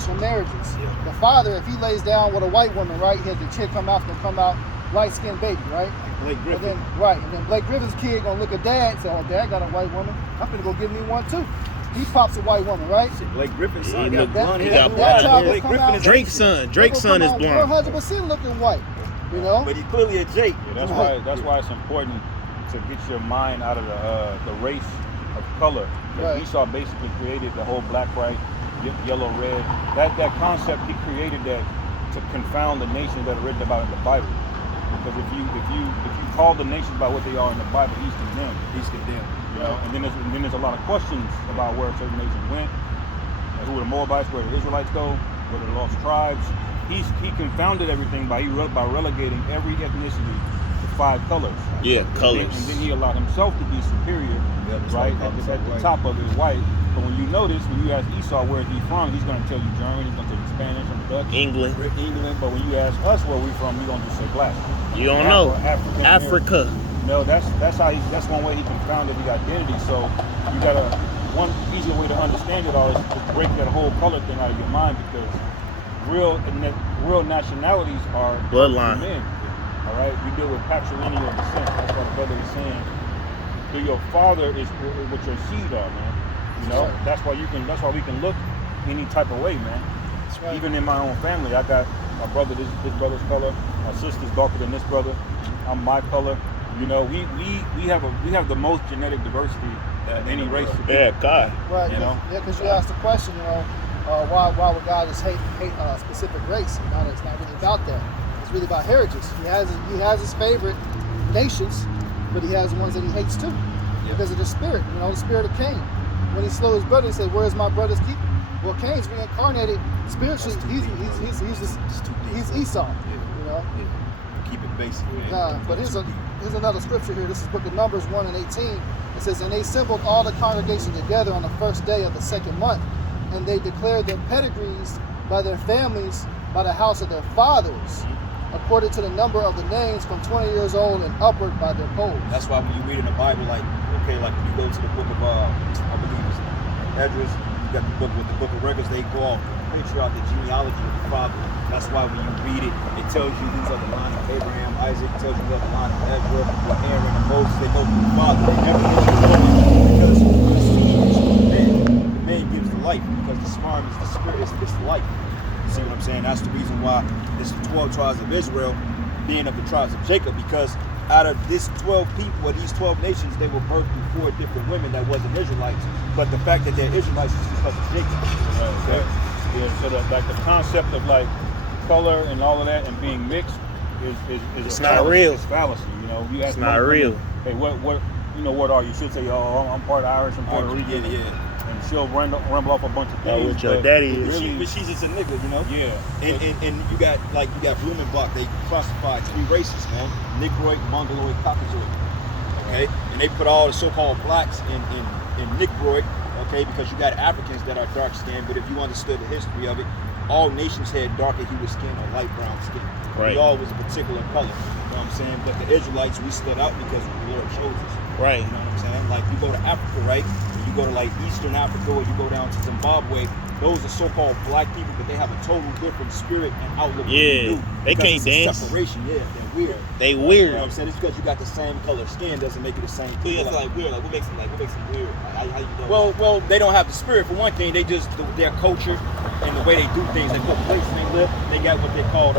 From marriages. The father, if he lays down with a white woman, right, he has the chick come out light-skinned baby, right? Blake Griffin. And then Blake Griffin's kid gonna look at dad and say, oh, dad got a white woman. I'm gonna go give me one too. He pops a white woman, right? Blake Griffin's son He got blonde hair. Blake Griffin is Drake's son. Drake's son is blonde. 100% looking white, you know? But he's clearly a Jake. Yeah, that's why it's important to get your mind out of the race of color. Right. Esau basically created the whole black, white, yellow, red. That concept, he created that to confound the nations that are written about in the Bible. Because if you call the nations by what they are in the Bible, he's condemned. He's condemned. You know, and then there's a lot of questions about where certain nations went, and who were the Moabites, where the Israelites go, where the lost tribes. He confounded everything by relegating every ethnicity to 5 colors. Yeah, colors. And then he allowed himself to be superior, right? At the top of his white. But when you notice, when you ask Esau where he's from, he's going to tell you German, he's going to tell you Spanish, and Dutch, England. But when you ask us where we're from, we're going to just say black. You don't know. Africa. No, that's one way he confounded the identity. So you got one easier way to understand it all is to break that whole color thing out of your mind, because real nationalities are bloodline. Men. All right, we deal with patrilineal descent. That's what the brother is saying. Who your father is, what your seed are, man. You know, that's why we can look any type of way, man. Right. Even in my own family, I got my brother this brother's color, my sister's darker than this brother. I'm my color. You know, we have the most genetic diversity that any race. Yeah, God. Right. You know. Yeah, because you asked the question, you know, why would God just hate a specific race? You know, it's not really about that. It's really about heritage. He has his favorite nations, but he has the ones that he hates too, because of the spirit. You know, the spirit of Cain. When he slew his brother, he said, "Where's my brother's keeper?" Well, Cain's reincarnated spiritually. He's Esau. You know. Keep it basic, man. But here's another scripture here. This is Book of Numbers 1:18. It says, "And they assembled all the congregation together on the first day of the second month, and they declared their pedigrees by their families, by the house of their fathers, according to the number of the names from 20 years old and upward by their polls." That's why when you read in the Bible, like when you go to the book of I believe it's Esdras, you got the book of records, they go off the patriarch, the genealogy of the father. That's why when you read it, it tells you who's of the line of Abraham, Isaac, it tells you who's of the line of Ezra, with Aaron and Moses. They know through the father. They never mention the woman, because the seed is the man. The man gives the life, because the sperm is the spirit, it's the life. You see what I'm saying? That's the reason why there's the 12 tribes of Israel being of the tribes of Jacob, because out of this 12 people, or these 12 nations, they were birthed through 4 different women that wasn't Israelites. But the fact that they're Israelites is because of Jacob. Okay. Yeah, so the concept of like color and all of that and being mixed is it's not real. It's fallacy. You know, you ask it's not real. Hey, what are you? She'll say, oh, I'm part Irish, I'm Puerto Rican. Yeah. And she'll rumble off a bunch of things. What your daddy is. Really, but she's just a nigga, you know? Yeah. And you got Blumenbach, they classified 3 races, man. Negroid, Mongoloid, Caucasoid. Okay? And they put all the so-called blacks in Negroid, okay, because you got Africans that are dark skinned, but if you understood the history of it, all nations had darker hue of skin or light brown skin. Right. We all was a particular color. You know what I'm saying? But the Israelites, we stood out because the Lord chose us. Right. You know what I'm saying? Like you go to Africa, right? You go to like Eastern Africa, or you go down to Zimbabwe, those are so-called black people, but they have a total different spirit and outlook. Yeah, they can't dance. Separation, yeah, they're weird. They weird. You know what I'm saying? It's because you got the same color skin doesn't make it the same. Yeah, it's like weird. Like what makes them weird? Like, how you know? Well, they don't have the spirit for one thing. They just their culture and the way they do things. Like what places they live, they got what they called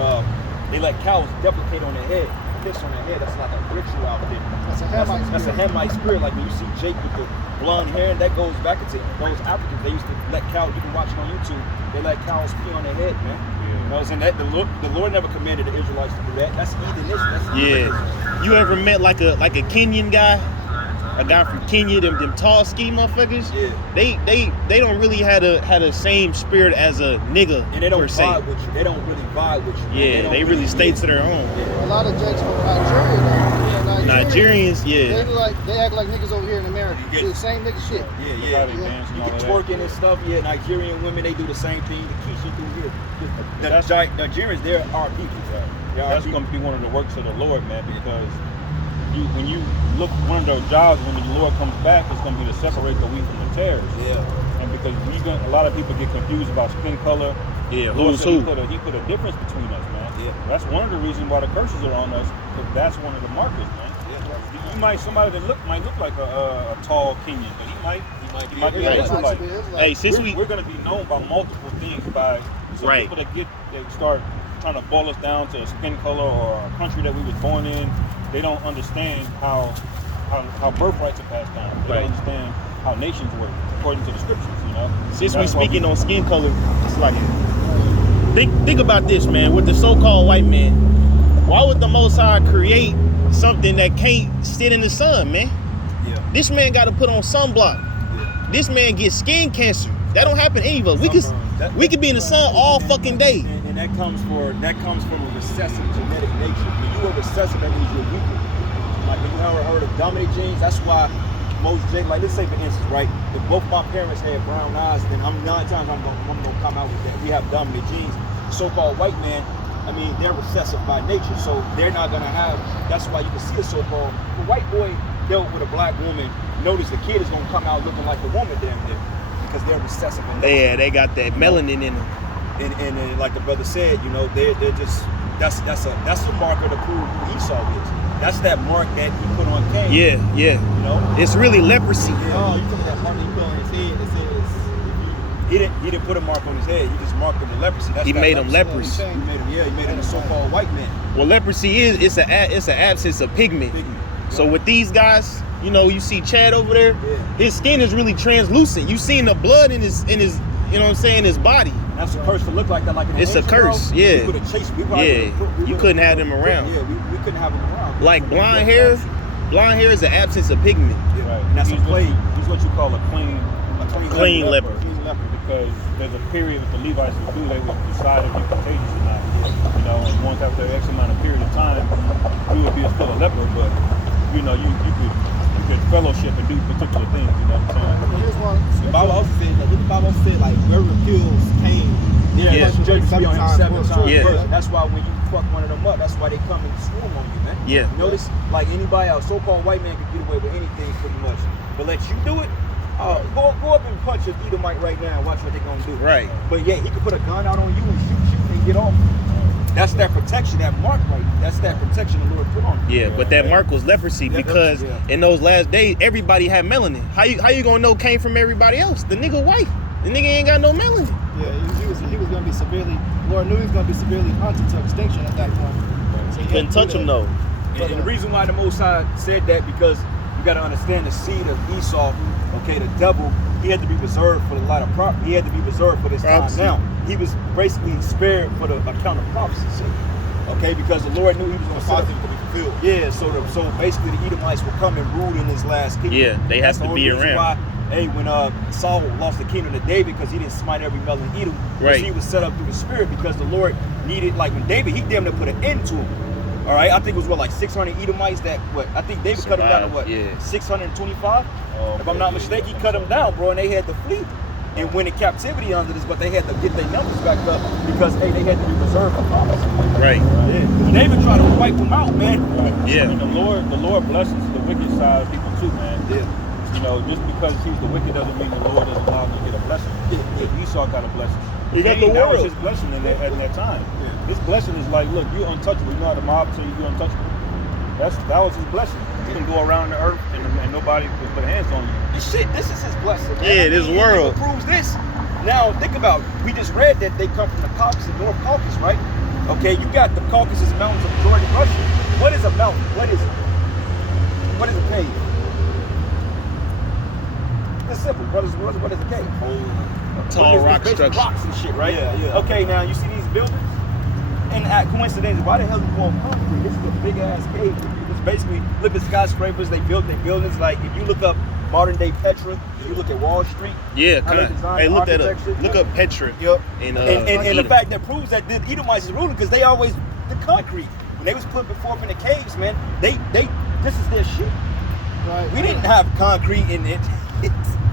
they let cows defecate on their head. Piss on their head, that's like a ritual out there. That's a Hamite spirit. Like when you see Jake with the blonde hair, that goes back into those Africans. They used to let cows, you can watch it on YouTube, they let cows pee on their head, man. Yeah. You know what I'm saying? That the Lord never commanded the Israelites to do that. That's heathenism. Yeah. You ever met like a Kenyan guy? A guy from Kenya, them tall ski motherfuckers. Yeah. They don't really have the same spirit as a nigga. And they don't per se. vibe with you. They don't really vibe with you. Yeah, they really stay to their own. A lot of Jakes from Nigeria, though. Nigerians, yeah. They act like niggas over here in America. They do the same nigga shit. Yeah. You get twerking and stuff. Yeah, Nigerian women, they do the same thing. The Keisha do here. The Nigerians, they're our people. That's going to be one of the works of the Lord, man, because when you look, one of their jobs when the Lord comes back is going to be to separate the wheat from the tares. Yeah. And because a lot of people get confused about skin color. Yeah, Lord who's said who? He put a difference between us, man. Yeah. That's one of the reasons why the curses are on us, because that's one of the markers, man. Yeah. Somebody that might look like a tall Kenyan, but he might be Right. an Israelite. Hey, since We're going to be known by multiple things by some Right. people that start trying to boil us down to a skin color or a country that we was born in. They don't understand how birthrights are passed down. They Right. don't understand how nations work according to the scriptures, you know. Since we're That's why speaking on skin color, it's like think about this, man. With the so-called white man, why would the Most High create something that can't sit in the sun, man? Yeah. This man got to put on sunblock. Yeah. This man gets skin cancer. That don't happen to any of us. We could be in the sun all fucking day. And that comes from a recessive genetic nature. When you are recessive, that means you're weaker. Like when you ever heard of dominant genes, that's why most Jake, like let's say for instance, right? If both my parents had brown eyes, then I'm 9 times I'm gonna come out with that. We have dominant genes. So-called white man, I mean, they're recessive by nature, so they're not gonna have. That's why you can see a so-called the white boy dealt with a black woman. Notice the kid is gonna come out looking like the woman damn near, because they're recessive in nature. Yeah, they got that melanin in them. And like the brother said, you know, they're just that's a marker to prove who Esau is. That's that mark that he put on Cain. Yeah. You know, It's really leprosy. Oh, you took that mark that you put on his head that says he didn't put a mark on his head. He just marked him with leprosy. That's He that made him leprosy. leprous. He made him a so-called white man. Well, leprosy is an absence of pigment. So with these guys, you know, you see Chad over there, his skin is really translucent. You seen the blood in his, you know what I'm saying, his body. And that's a curse to look like that, like in It's a ancient curse, world. yeah. We would have chased. You couldn't have them around. Yeah, we couldn't have them around. Like blonde hair is an absence of pigment. Yeah. Right. And that's a plague. He's what you call a clean Clean leper. Because there's a period that the Levites would do. They would decide if you're contagious or not. You know, and once after X amount of period of time, you would be still a leper, but you know, you could fellowship and do particular things. You know what I'm saying? Here's one. the Bible also said that. Look, the Bible also said like whoever kills Cain, Yeah. Judge be on him 7 times. Yeah. First. That's why when you fuck one of them up, that's why they come and swarm on you, man. Yeah. Notice, like anybody else, so-called white man can get away with anything pretty much, but let you do it. Go up and punch a Edomite right now and watch what they're gonna do. Right. But yeah, he could put a gun out on you and shoot and get off. That's that protection, that mark right. That's that protection the Lord put on you. Yeah, but that mark was leprosy because in those last days, everybody had melanin. How you gonna know came from everybody else? The nigga white. The nigga ain't got no melanin. Yeah, he was going to be severely. Lord knew he was going to be severely hunted to extinction at that point. So he Couldn't had to touch do him that. though. And the reason why the Most High said that, because you got to understand the seed of Esau, okay, the devil, he had to be reserved for the light of prophecy. He had to be reserved for this Prophecy. time now. He was basically spared for the account of prophecy sake, okay, because the Lord knew he was going to prophecy to be fulfilled. Yeah, so basically the Edomites will come and rule in his last kingdom. Yeah, they have That's to the be only reason around. Why, hey, when Saul lost the kingdom to David because he didn't smite every male in Edom, Right. he was set up through the Spirit because the Lord needed, like when David, he damn near put an end to him. All right, I think it was like 600 Edomites that I think David cut them down to yeah. 625. Oh, If I'm not mistaken, he cut them down, bro, and they had to flee and went in captivity under this, but they had to get their numbers back up because hey, they had to be reserved for prophecy. Right. Yeah, 'cause David tried to wipe them out, man. Right. Yeah. And the Lord blesses the wicked side of people too, man. Yeah. You know, just because he's the wicked doesn't mean the Lord doesn't allow him to get a blessing. Esau got a blessing. He got Cain, the that was world. his blessing in that time. His blessing is like, look, you're untouchable. You know how the mob say you're untouchable. That was his blessing. You can go around the earth and nobody can put hands on you. This is his blessing, man. Yeah, this He world. proves this. Now think about it. We just read that they come from the Caucasus, North Caucasus, right? Okay, you got the Caucasus Mountains of Jordan, Russia. What is a mountain? What is it? What is a cave? It's simple, brothers. What is a cave? Tall rock Basically structure. rocks and shit, right? Yeah. Okay, now you see these buildings, and coincidentally, why the hell is it called concrete? This is a big ass cave. It's basically look at skyscrapers. They built their buildings. Like if you look up modern day Petra, you look at Wall Street. Yeah, how they kind of. designed Hey, look that up. architecture. Look up Petra. Yep. And And the Edom. fact that proves that the Edomites is ruling because they always the concrete. When they was putting forth in the caves, man, they this is their shit. Right. We didn't have concrete in it.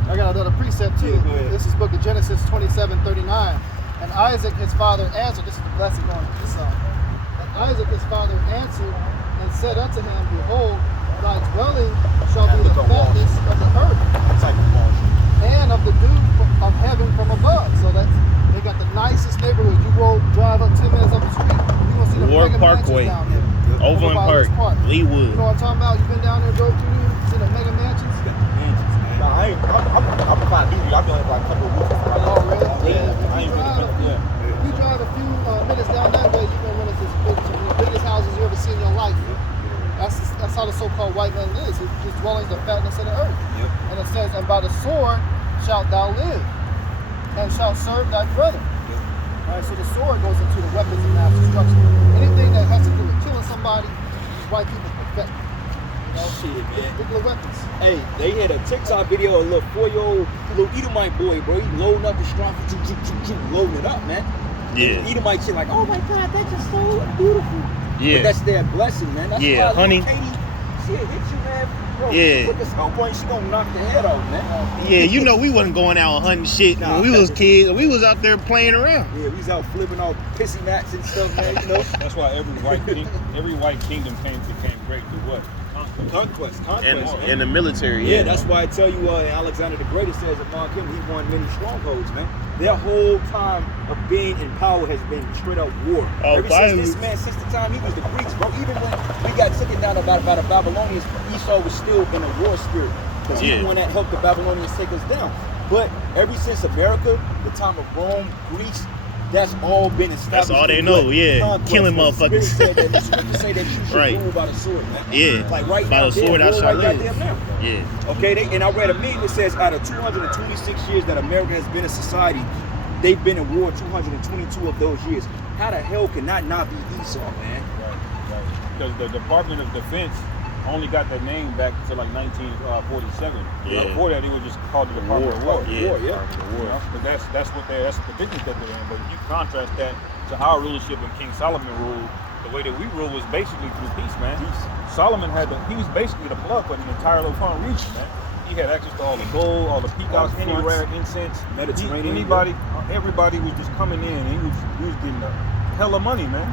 I got another precept too. Yeah, go ahead. This is book of Genesis 27:39. And Isaac his father answered, this is the blessing going to Esau. And Isaac his father answered and said unto him, Behold, thy dwelling shall be the Look at Wall fatness of the earth, That type of bullshit. and of the dew of heaven from above. So that's they got the nicest neighborhood. You drive up 10 minutes up the street, you're gonna see the Ward mega Parkway. mansions down there. Overland by Park, Park. Leewood. You know what I'm talking about? You've been down there, drove through here, seen the mega mansions. Nah, I'm fine duty. I've been like a couple of weeks. Oh, really? Yeah. I ain't really If you drive a few minutes down that way, you're gonna run into some of the biggest houses you ever seen in your life. That's how the so-called white man lives. His dwelling is the fatness of the earth. Yep. And it says, and by the sword shalt thou live, and shalt serve thy brother. All right, so the sword goes into the weapons of mass destruction. Anything that has to do with killing somebody, white people perfect. You know, Shit, man. particular weapons. Hey, they had a TikTok video of a little 4-year-old little Edomite boy, bro. He loading up the strong, loading it up, man. Yeah. And Edomite shit like, oh my God, that's just so beautiful. Yeah. But that's their blessing, man. That's Yeah, why honey. Katie, she hit you, man. Bro, Yeah. Put the scope on, she gonna knock the head off, man. Yeah, you know we wasn't going out hunting shit when we was kids. We was out there playing around. Yeah, we was out flipping off pissy mats and stuff, man. You know. That's why every white kingdom became great through what? Conquest, And man. in the military, Yeah, that's why I tell you, Alexander the Great says among him, he won many strongholds, man. Their whole time of being in power has been straight up war. Oh, Ever since this man, since the time he was the Greeks, bro. Even when we got taken down by the Babylonians, Esau was still in a war spirit. Because he's the one that helped the Babylonians take us down. But ever since America, the time of Rome, Greece, that's all been established. That's all they know, yeah. Conquest. Killing The motherfuckers. Scripture say that you should Right. rule by the sword, man. Yeah. Like right By now, the sword they're I war shall right live. goddamn now. Yeah. Okay, and I read a meme that says out of 226 years that America has been a society, they've been in war 222 of those years. How the hell can that not be Esau, man? Right. Because the Department of Defense only got that name back to like 1947. Yeah. Before that, it was just called the Department of War. Yeah. War, yeah. You know? But that's the business that they're in. But if you contrast that to our rulership when King Solomon ruled, the way that we rule was basically through peace, man. Solomon he was basically the plug for the entire Levant region, man. He had access to all the gold, all the peacocks, any rare incense. Mediterranean. Everybody was just coming in, and he was getting a hell of money, man.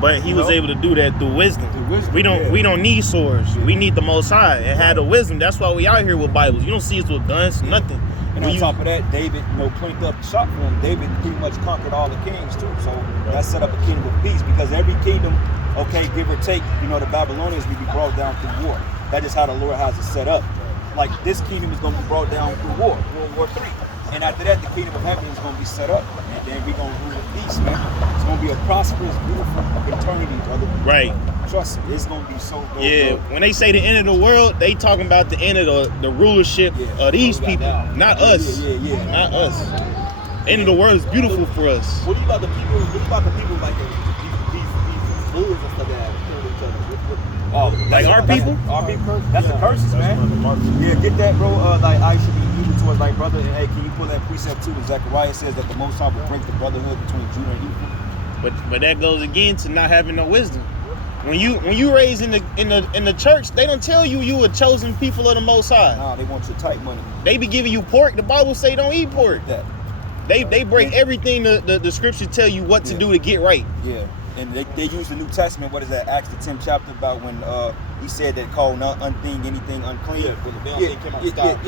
But he was able to do that through wisdom. We don't need swords. We need the Most High and had the wisdom. That's why we out here with Bibles. You don't see us with guns, nothing. And on top of that, David, plinked up shop for him. David pretty much conquered all the kings too. So that set up a kingdom of peace because every kingdom, okay, give or take, the Babylonians will be brought down through war. That's just how the Lord has it set up. Like this kingdom is going to be brought down through war, World War III. And after that, the kingdom of heaven is going to be set up. And then we're going to rule with peace, man. It's going to be a prosperous, beautiful eternity, brother. Right. Trust me, it's going to be so good. Yeah, when they say the end of the world, they talking about the end of the rulership of these people, not us. Yeah. Not us. End of the world is beautiful for us. What about the people like these bulls and stuff that kill each other? Oh, Like our people? Our people. That's the curses, man. Yeah, get that, bro. Like I should be evil towards thy brother. And hey, can you pull that precept too? Zechariah says that the Most High will break the brotherhood between Judah and Ephraim. But that goes again to not having no wisdom. When you raised in the church, they don't tell you a chosen people of the Most High. Nah, they want your tight money. They be giving you pork. The Bible say don't eat pork. That. They break everything the scriptures tell you what to do to get right. Yeah. And they use the New Testament, what is that, Acts the 10th chapter, about when he said that call not unclean anything unclean. Yeah, when the damn thing came out the sky.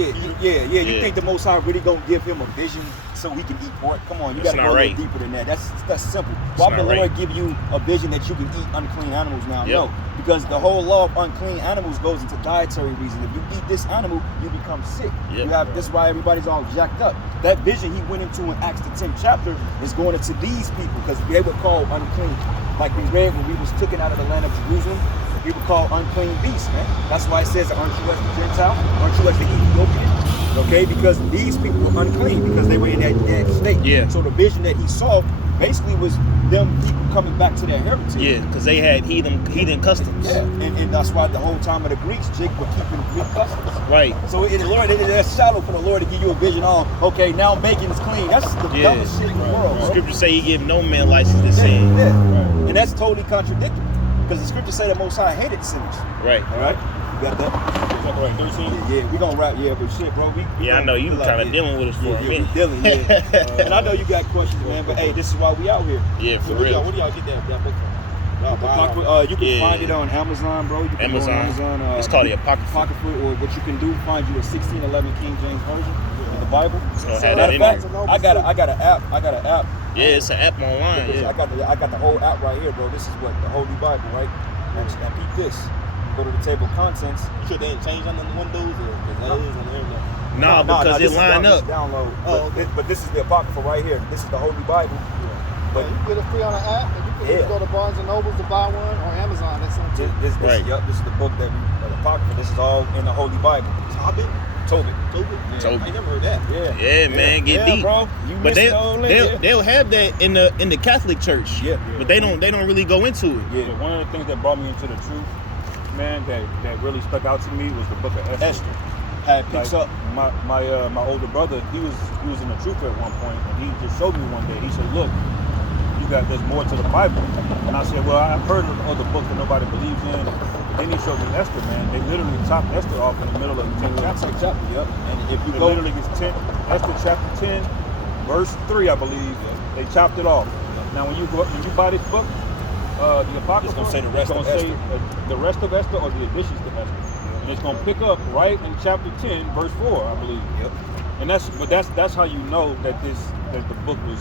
Yeah. You think the Most High really gonna give him a vision so he can eat pork? Come on, you That's gotta not go a right. little deeper than that. That's simple. Why would the not Lord right. give you a vision that you can eat unclean animals now? Yep. No, because the whole law of unclean animals goes into dietary reason. If you eat this animal, you become sick. Yep. This is why everybody's all jacked up. That vision he went into in Acts the 10th chapter is going into these people because they were called unclean. Like we read when we was taken out of the land of Jerusalem, we were called unclean beasts, man. That's why it says, aren't you as the Gentile? Aren't you as the Ethiopian? Okay, because these people were unclean because they were in that state. Yeah. So the vision that he saw basically was them people coming back to their heritage. Yeah, because they had heathen customs. Yeah, and that's why the whole time of the Greeks, Jake were keeping Greek customs. Right. So that's shallow for the Lord to give you a vision on, okay, now bacon is clean. That's the dumbest shit in the world, bro. Scripture say he give no man license to sin. Yeah. And that's totally contradictory. Because the scripture say the Most High hated sinners. Right. All right? You got that? Zechariah 13. Yeah, we gonna wrap, but shit, bro. Yeah, I know you kind of dealing with us for a minute. We dealing, and I know you got questions, man, but hey, this is why we out here. Yeah, for Where real. do y'all get that book from? You can find it on Amazon, bro. You can Amazon. go on Amazon. It's called the Apocrypha. Or what you can do, find you a 1611 King James Version. And the Bible. So have Matter that of in fact, there. I got an app. Yeah, it's an app online. I Yeah. got the whole app right here, bro. This is what the Holy Bible, right? And peep this. Go to the table of contents. You sure they ain't changed on the windows or because that is on the internet? Nah, because this it is line up. Download. Oh, okay. But this is the Apocrypha right here. This is the Holy Bible. But you can get it free on an app, and you can just go to Barnes and Nobles to buy one, or Amazon. That's something too. Right. Yep, this is the book that the Apocrypha. This is all in the Holy Bible. Tobit? Tobit. Yeah. Tobit. I ain't never heard that. Yeah, man, get deep. Bro. You But they'll they'll have that in the Catholic Church. Yeah. But they don't really go into it. Yeah. But one of the things that brought me into the truth, man, that really stuck out to me was the book of Esther. Had picks up. My older brother, he was in the truth at one point, and he just showed me one day. He said, "Look, there's more to the Bible." And I said, "Well, I've heard of other books that nobody believes in." Then he showed me Esther, man. They literally chopped Esther off in the middle of the 10th chapter. Yep. And if you It go, literally gets Esther chapter 10, verse 3, I believe. They chopped it off. Now, when you buy this book, the Apocrypha, It's gonna say the rest it's of gonna say Esther. the rest of Esther or the additions to Esther. And it's gonna pick up right in chapter 10, verse 4, I believe. Yep. And that's how you know that the book was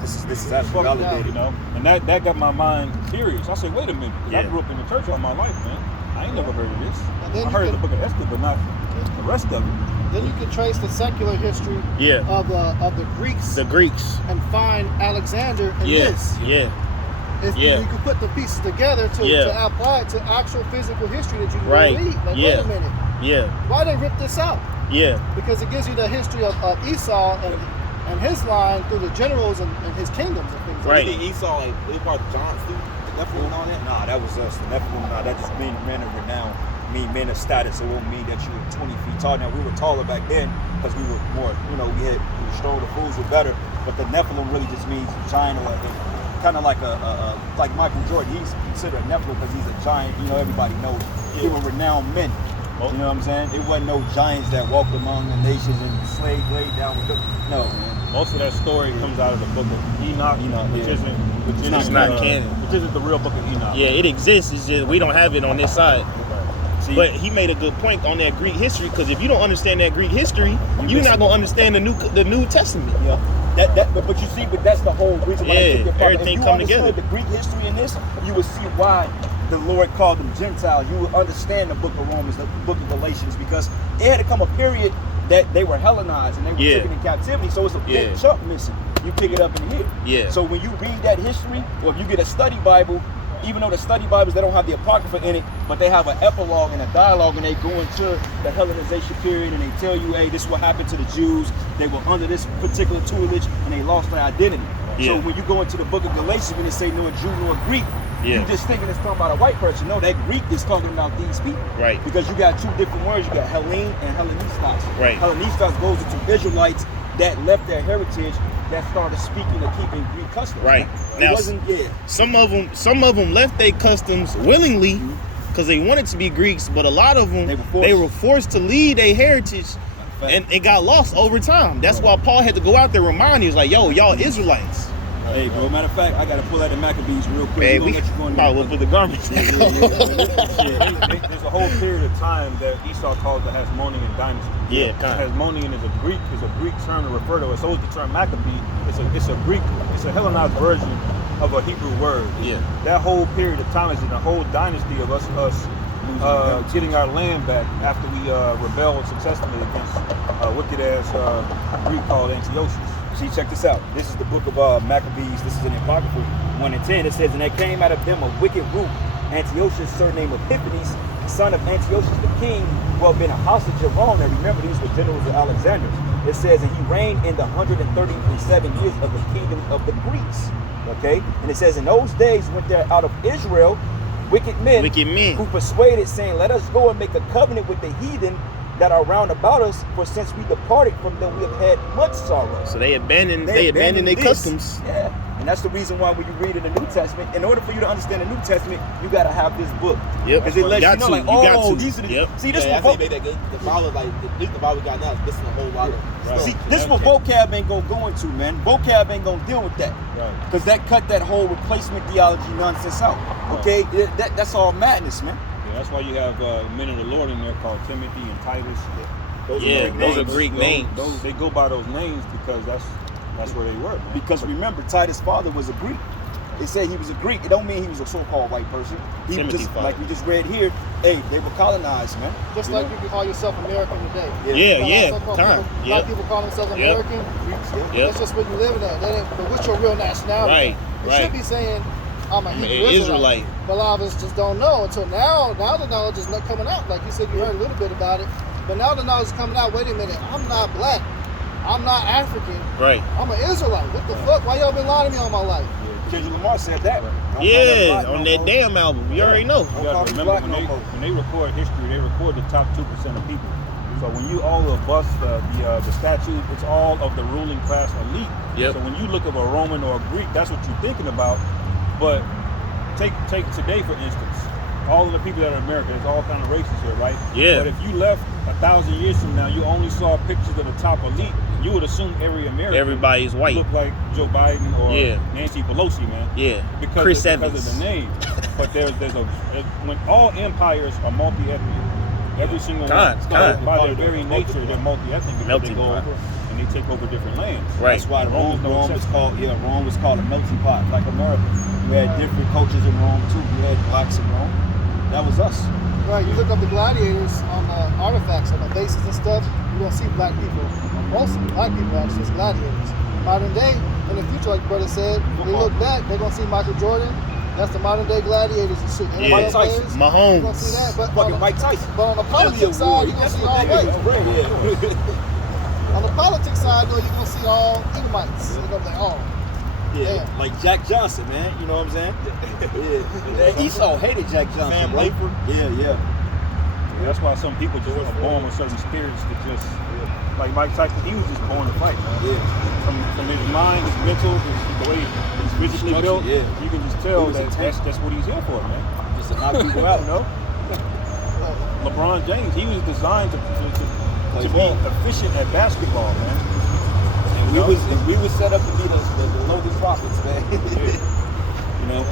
This is actually fucking, validated. you know. And that got my mind curious. I said, wait a minute, 'cause I Yeah. grew up in the church all my life, man. I ain't never heard of this. And then I you heard of can- the book of Esther, but not the rest of it. Then you can trace the secular history Yeah. of the Greeks The Greeks. and find Alexander in Yeah. this. Yeah. It's, Yeah. You can put the pieces together to apply it to actual physical history that you can Right. read. Like, Yeah. wait a minute, Yeah. why they rip this out? Yeah. Because it gives you the history of Esau and his line through the generals and his kingdoms and things Right. You think Esau, like, they part of John's too? The Nephilim and all that? Nah, that was us. The Nephilim, nah, that just mean men of renown, mean men of status. It won't mean that you were 20 feet tall. Now, we were taller back then because we were more, we were stronger, the fools were better. But the Nephilim really just means giant, or kind of like like Michael Jordan. He's considered a Nephilim because he's a giant. Everybody knows. They were renowned men. You know what I'm saying? It wasn't no giants that walked among the nations and laid down with them. No, man. Most of that story comes out of the book of Enoch, which yeah. isn't not canon. which isn't the real book of Enoch. Yeah, it exists. It's just we don't have it on this side. See, But he made a good point on that Greek history, because if you don't understand that Greek history, you're not gonna understand the New Testament. yeah, but you see, that's the whole reason why Yeah, they took it apart. everything If you come understood together. the Greek history in this, you would see why the Lord called them Gentiles. You would understand the book of Romans, the book of Galatians, because it had to come a period that they were Hellenized and they were taken in captivity. So it's a big chunk missing. You pick it up in here. Yeah. So when you read that history, or if you get a study Bible, even though the study Bibles, they don't have the Apocrypha in it, but they have an epilogue and a dialogue, and they go into the Hellenization period, and they tell you, hey, this is what happened to the Jews. They were under this particular tutelage, and they lost their identity. Yeah. So when you go into the book of Galatians, when they say nor Jew nor Greek, you just thinking it's talking about a white person. No, that Greek is talking about these people. Right. Because you got two different words. You got Hellene and Hellenistas. Right. Hellenistas goes into Israelites that left their heritage, that started speaking and keeping Greek customs. Right. It Now, wasn't, some of them left their customs willingly because they wanted to be Greeks, but a lot of them they were forced to leave their heritage, and it got lost over time. That's why Paul had to go out there and remind you, was like, yo, y'all Israelites. Hey, bro, matter of fact, I got to pull out the Maccabees real quick. Hey, we we gonna let you go in probably will put the garments. There's a whole period of time that Esau called the Hasmonean dynasty. Yeah, kind of. Hasmonean is a Greek term to refer to it. So is the term Maccabee. It's a Hellenized version of a Hebrew word. Yeah. That whole period of time is in a whole dynasty of us getting our land back after we rebelled successfully against a wicked ass Greek called Antiochus. See, check this out. This is the book of Maccabees. This is in the Apocrypha 1 and 10. It says, and there came out of them a wicked root, Antiochus, surnamed Epiphanes, son of Antiochus the king, who had been a house of Jerome. And remember, these were generals of Alexander. It says, and he reigned in the 137 years of the kingdom of the Greeks. Okay? And it says, in those days went there out of Israel wicked men who persuaded, saying, let us go and make a covenant with the heathen that are round about us, for since we departed from them, we have had much sorrow. So they abandoned their customs. Yeah, and that's the reason why when you read in the New Testament, in order for you to understand the New Testament, you got to have this book. Yep. Because it lets you know, like, oh, these are the... Yep. See, this Yeah, what the Bible, like, the Bible we got now is missing a whole lot of stuff. See, this is what vocab ain't gonna go into, man. Vocab ain't gonna deal with that. Right. Because that cut that whole replacement theology nonsense out. Okay? That's all madness, man. Yeah, that's why you have men of the Lord in there called Timothy and Titus. Those Yeah, are those are Greek names. Those they go by those names because that's where they were, man. Because remember, Titus' father was a Greek. It said he was a Greek. It don't mean he was a so-called white person. He was Timothy just, father. like we just read here, hey, they were colonized, man. Just You like know? you can call yourself American today. Yeah, So-called time. people, black people call themselves Yep. American. Yep. That's just what you living at. That ain't, but what's your real nationality? Right, You right. should be saying, I'm a I'm an Hebrew Israelite. But a lot of us just don't know until now. Now the knowledge is not coming out. Like you said, you heard a little bit about it. But now the knowledge is coming out. Wait a minute. I'm not black. I'm not African. Right. I'm an Israelite. What the fuck? Why y'all been lying to me all my life? Kendrick Lamar said that. Don't Yeah, call on us that black no more. damn album. You already know. You Don't gotta call me remember black when no they, more. when they record history, they record the top 2% of people. So when you all the bust the statue, it's all of the ruling class elite. Yep. So when you look at a Roman or a Greek, that's what you're thinking about. But take today for instance, all of the people that are American, there's all kind of races here, right? Yeah. But if you left 1,000 years from now, you only saw pictures of the top elite, you would assume every American Everybody's white. look like Joe Biden or Yeah. Nancy Pelosi, man. Yeah. Because Chris of, Evans. because of the name. But there's when all empires are multi-ethnic, every single Con. one, by their very nature, they're multi-ethnic because Melting they go pot. over and they take over different lands. Right. That's why Rome is Rome no was exception. called a melting pot, like America. We had different cultures in Rome too. We had blacks in Rome. That was us. Right, you look up the gladiators on the artifacts, on the bases and stuff, you don't see black people. Most black people actually is gladiators. Modern day, in the future, like brother said, they look back, they're gonna see Michael Jordan. That's the modern day gladiators and shit. Yeah. Mike Tyson. Players, you're gonna see Mahomes. that. But Fucking on, Mike Tyson. but on the politics side, you're gonna see all white. On the politics side, though, you're gonna see all Edomites. You're gonna be like, oh, Yeah, damn. like Jack Johnson, man. You know what I'm saying? Yeah. Esau hated Jack Johnson. Sam bro. Langford. Yeah. That's why some people just are born with certain spirits that just, like Mike Tyson, he was just born to fight, man. Yeah. From his mind, his mental, the way he's physically built, Yeah. you can just tell He was that intense. that's what he's here for, man. Just to knock people out. You know? LeBron James, he was designed to Play be ball. efficient at basketball, man. And we was set up to be the Logan Prophets, man. You know?